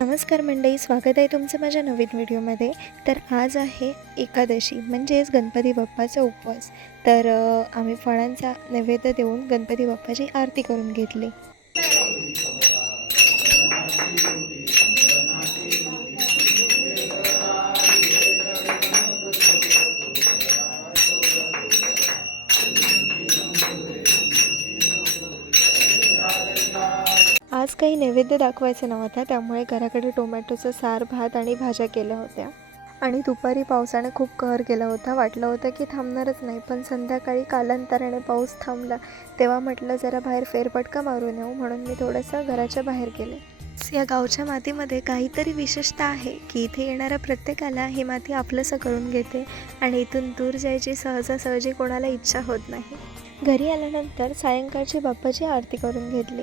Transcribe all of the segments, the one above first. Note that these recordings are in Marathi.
नमस्कार मंडळी, स्वागत आहे तुमचं माझ्या नवीन व्हिडिओमध्ये. तर आज आहे एकादशी म्हणजेच गणपती बाप्पाचा उपवास. तर आम्ही फळांचा नैवेद्य देऊन गणपती बाप्पाची आरती करून घेतली. आज काही नैवेद्य दाखवायचा नव्हता, त्यामुळे घराकडे टोमॅटोचं सार, भात आणि भाज्या केल्या होत्या. आणि दुपारी पावसाने खूप कहर केला होता. वाटलं होतं की थांबणारच नाही, पण संध्याकाळी कालांतराने पाऊस थांबला. तेव्हा म्हटलं जरा बाहेर फेरफटका मारून येऊ, म्हणून मी थोडंसं घराच्या बाहेर गेले. या गावच्या मातीमध्ये काहीतरी विशेषता आहे की इथे येणाऱ्या प्रत्येकाला ही माती आपलंसं करून घेते आणि इथून दूर जायची सहजासहजी कोणाला इच्छा होत नाही. घरी आल्यानंतर सायंकाळची बाप्पाची आरती करून घेतली.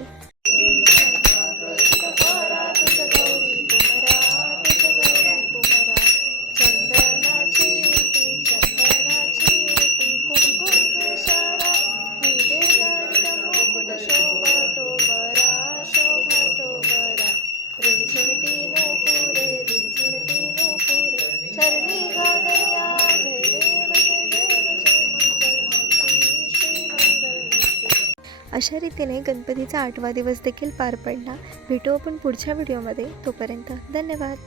अशा रीतीने गणपतीचा 8वा दिवस देखील पार पडला. भेटू आपण पुढच्या व्हिडिओमध्ये. तोपर्यंत धन्यवाद.